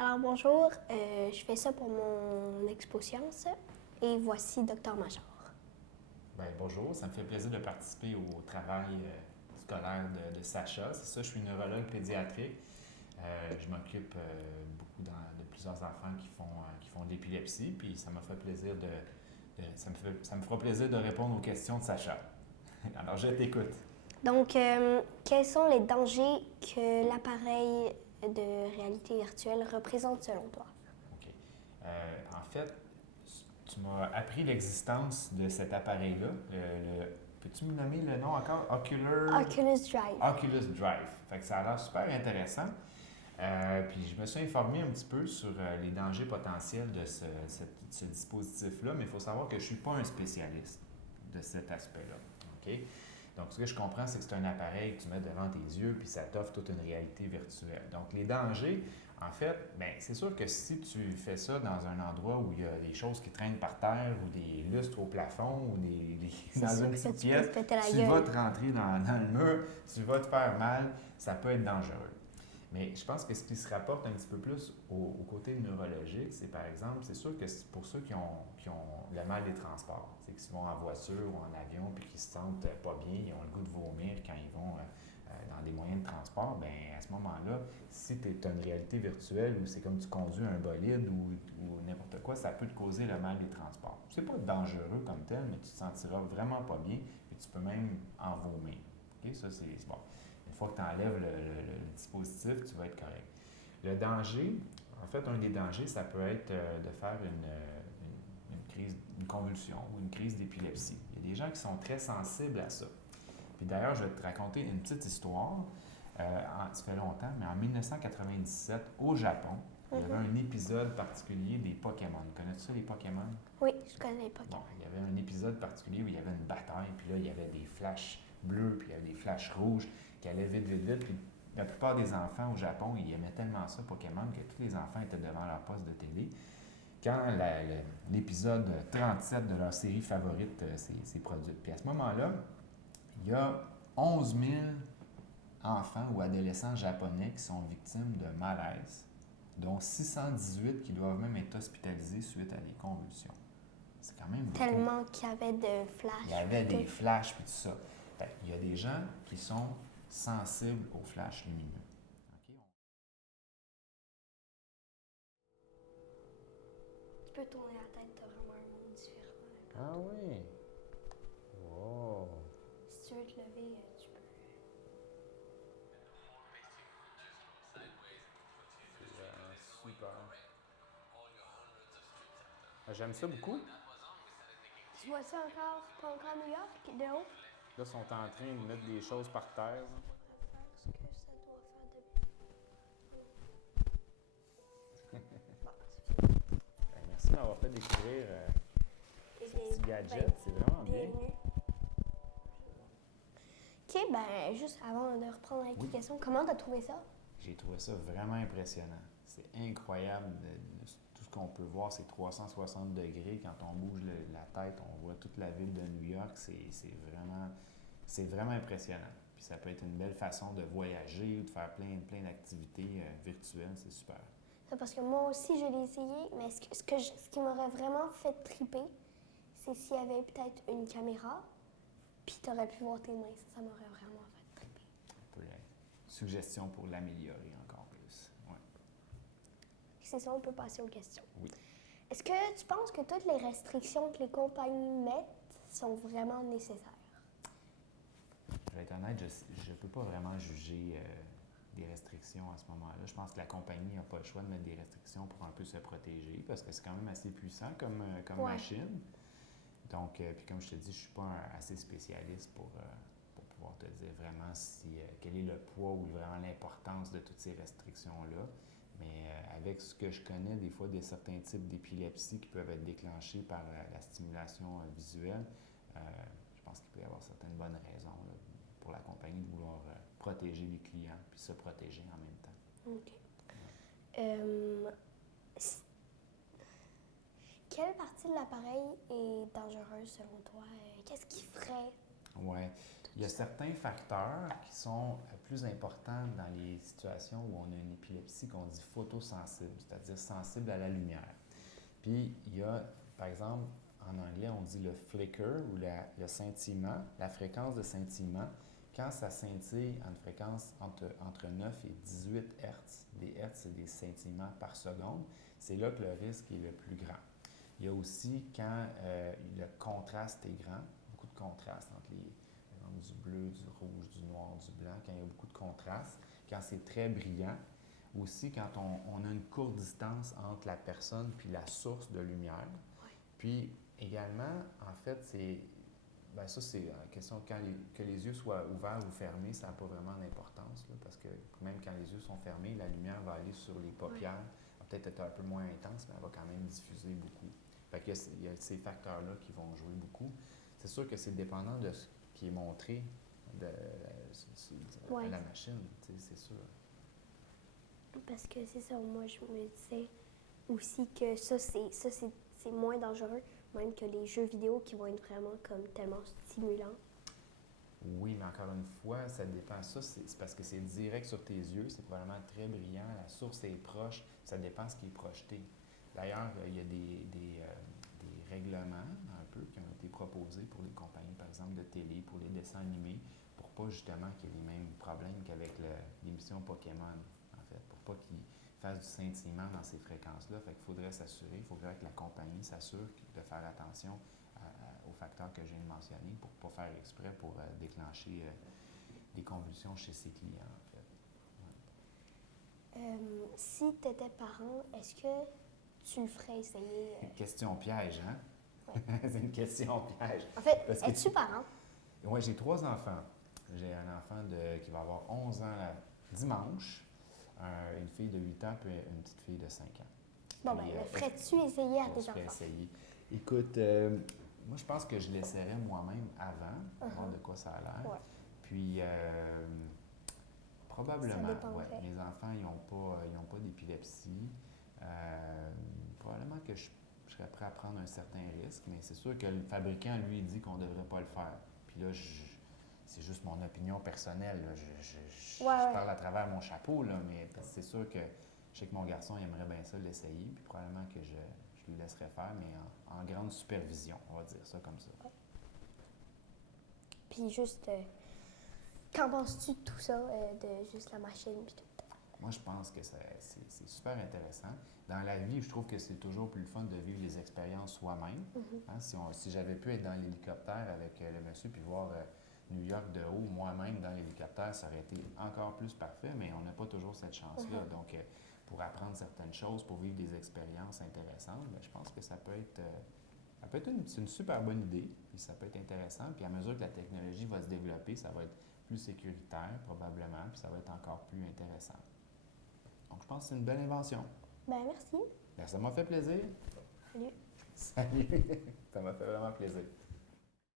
Alors bonjour, je fais ça pour mon expo science et voici Dr Major. Bien, bonjour, ça me fait plaisir de participer au travail scolaire de Sacha. C'est ça, je suis neurologue pédiatrique. Je m'occupe beaucoup de plusieurs enfants qui font de l'épilepsie, puis ça m'a fait plaisir ça me fera plaisir de répondre aux questions de Sacha. Alors, je t'écoute. Donc, quels sont les dangers que l'appareil de réalité virtuelle représente selon toi? OK. En fait, tu m'as appris l'existence de cet appareil-là. Peux-tu me nommer le nom encore? Oculus Drive. Oculus Drive. Fait que ça a l'air super intéressant. Puis je me suis informé un petit peu sur les dangers potentiels de ce dispositif-là, mais il faut savoir que je ne suis pas un spécialiste de cet aspect-là. OK? Donc, ce que je comprends, c'est que c'est un appareil que tu mets devant tes yeux, puis ça t'offre toute une réalité virtuelle. Donc, les dangers, en fait, bien, c'est sûr que si tu fais ça dans un endroit où il y a des choses qui traînent par terre, ou des lustres au plafond, ou dans une petite pièce, tu vas te rentrer dans le mur, tu vas te faire mal, ça peut être dangereux. Mais je pense que ce qui se rapporte un petit peu plus au côté neurologique, c'est par exemple, c'est sûr que pour ceux qui ont le mal des transports, c'est qu'ils vont en voiture ou en avion puis qui se sentent pas bien, ils ont le goût de vomir quand ils vont dans des moyens de transport, bien à ce moment-là, si tu as une réalité virtuelle où c'est comme tu conduis un bolide ou n'importe quoi, ça peut te causer le mal des transports. C'est pas dangereux comme tel, mais tu te sentiras vraiment pas bien et tu peux même en vomir. OK? Ça, c'est bon. Une fois que tu enlèves le dispositif, tu vas être correct. Le danger, en fait, un des dangers, ça peut être de faire une convulsion ou une crise d'épilepsie. Il y a des gens qui sont très sensibles à ça. Puis d'ailleurs, je vais te raconter une petite histoire. Ça fait longtemps, mais en 1997, au Japon, il y avait un épisode particulier des Pokémon. Connais-tu ça, les Pokémon? Oui, je connais les Pokémon. Bon, il y avait un épisode particulier où il y avait une bataille, puis là, il y avait des flashs bleus, puis il y avait des flashs rouges qui allaient vite, vite, vite. Puis la plupart des enfants au Japon, ils aimaient tellement ça, Pokémon, que tous les enfants étaient devant leur poste de télé. Quand l'épisode 37 de leur série favorite s'est produit. Puis à ce moment-là, il y a 11 000 enfants ou adolescents japonais qui sont victimes de malaise, dont 618 qui doivent même être hospitalisés suite à des convulsions. C'est quand même beaucoup. Tellement qu'il y avait de flashs. Il y avait des flashs et tout ça. Fait, il y a des gens qui sont sensibles aux flashs lumineux. Okay? Tu peux tourner la tête, t'as vraiment un monde différent. Ah oui? Wow! Si tu veux te lever, tu peux. C'est super. J'aime ça beaucoup. Tu vois ça encore, pas encore New York, de haut? Là, ils sont en train de mettre des choses par terre. Ce que ça doit faire de... Merci de m'avoir fait découvrir ce petit gadget. C'est vraiment bien. Bienvenue. OK, ben juste avant de reprendre avec les questions, comment t'as trouvé ça? J'ai trouvé ça vraiment impressionnant. C'est incroyable tout ce qu'on peut voir, c'est 360 degrés. Quand on bouge la tête, on voit toute la ville de New York. C'est vraiment impressionnant. Puis ça peut être une belle façon de voyager ou de faire plein d'activités virtuelles. C'est super. C'est parce que moi aussi, je l'ai essayé, mais ce qui m'aurait vraiment fait triper, c'est s'il y avait peut-être une caméra, puis t'aurais pu voir tes mains. Ça m'aurait vraiment fait triper. Un peu suggestion pour l'améliorer encore plus. Ouais. C'est ça, on peut passer aux questions. Oui. Est-ce que tu penses que toutes les restrictions que les compagnies mettent sont vraiment nécessaires? Je vais être honnête, je ne peux pas vraiment juger des restrictions à ce moment-là. Je pense que la compagnie n'a pas le choix de mettre des restrictions pour un peu se protéger parce que c'est quand même assez puissant comme machine. Donc, puis comme je te dis, je ne suis pas assez spécialiste pour pouvoir te dire vraiment quel est le poids ou vraiment l'importance de toutes ces restrictions-là. Mais avec ce que je connais, des fois, des certains types d'épilepsie qui peuvent être déclenchés par la stimulation visuelle, je pense qu'il peut y avoir certaines bonnes raisons là, pour la compagnie de vouloir protéger les clients puis se protéger en même temps. OK. Quelle partie de l'appareil est dangereuse selon toi? Qu'est-ce qui ferait? Oui. Il y a certains facteurs qui sont plus importants dans les situations où on a une épilepsie qu'on dit photosensible, c'est-à-dire sensible à la lumière. Puis, il y a, par exemple, en anglais, on dit le flicker ou le scintillement, la fréquence de scintillement. Quand ça scintille à une fréquence entre 9 et 18 Hertz, des Hertz, c'est des scintillements par seconde, c'est là que le risque est le plus grand. Il y a aussi quand le contraste est grand, beaucoup de contraste entre par exemple, du bleu, du rouge, du noir, du blanc, quand il y a beaucoup de contraste, quand c'est très brillant. Aussi, quand on a une courte distance entre la personne puis la source de lumière. Ouais. Puis également, en fait, ça, c'est une question que les yeux soient ouverts ou fermés, ça n'a pas vraiment d'importance, là, parce que même quand les yeux sont fermés, la lumière va aller sur les paupières. Ouais. Elle va peut-être être un peu moins intense, mais elle va quand même diffuser beaucoup. Fait qu'il y a ces facteurs-là qui vont jouer beaucoup. C'est sûr que c'est dépendant de ce qui est montré à la machine, c'est sûr. Parce que c'est ça, moi je me disais aussi que c'est moins dangereux, même que les jeux vidéo qui vont être vraiment comme tellement stimulants. Oui, mais encore une fois, ça dépend. Ça, c'est parce que c'est direct sur tes yeux, c'est probablement très brillant, la source est proche, ça dépend de ce qui est projeté. D'ailleurs, il y a des règlements un peu qui ont été proposés pour les compagnies, par exemple, de télé, pour les dessins animés, pour pas justement qu'il y ait les mêmes problèmes qu'avec l'émission Pokémon, en fait, pour pas qu'ils fassent du scintillement dans ces fréquences-là. Fait qu'il faudrait s'assurer, il faudrait que la compagnie s'assure de faire attention aux facteurs que je viens de mentionner pour ne pas faire exprès pour déclencher des convulsions chez ses clients, en fait. Si tu étais parent, est-ce que tu le ferais essayer? Une question piège, hein? Ouais. C'est une question piège. En fait, Parce que es-tu parent? Oui, j'ai 3 enfants. J'ai un enfant qui va avoir 11 ans dimanche, une fille de 8 ans, puis une petite fille de 5 ans. Bon, ben, le ferais-tu essayer à tes enfants? Essayer. Écoute, moi, je pense que je l'essaierais moi-même avant, voir de quoi ça a l'air. Ouais. Puis, probablement, dépendrait. mes enfants, ils n'ont pas d'épilepsie. Probablement que je serais prêt à prendre un certain risque, mais c'est sûr que le fabricant, lui, dit qu'on ne devrait pas le faire. Puis là, c'est juste mon opinion personnelle. Là. Je parle à travers mon chapeau, là, mais c'est sûr que je sais que mon garçon il aimerait bien ça l'essayer, puis probablement que je lui laisserais faire, mais en grande supervision, on va dire ça comme ça. Ouais. Puis juste, qu'en penses-tu de tout ça, de juste la machine puis tout? Moi, je pense que c'est super intéressant. Dans la vie, je trouve que c'est toujours plus le fun de vivre les expériences soi-même. Hein, si j'avais pu être dans l'hélicoptère avec le monsieur puis voir New York de haut, moi-même dans l'hélicoptère, ça aurait été encore plus parfait, mais on n'a pas toujours cette chance-là. Donc, pour apprendre certaines choses, pour vivre des expériences intéressantes, bien, je pense que ça peut être c'est une super bonne idée, puis ça peut être intéressant. Puis à mesure que la technologie va se développer, ça va être plus sécuritaire probablement, puis ça va être encore plus intéressant. Donc, je pense que c'est une belle invention. Ben, merci. Bien, ça m'a fait plaisir. Salut. Salut. Ça m'a fait vraiment plaisir.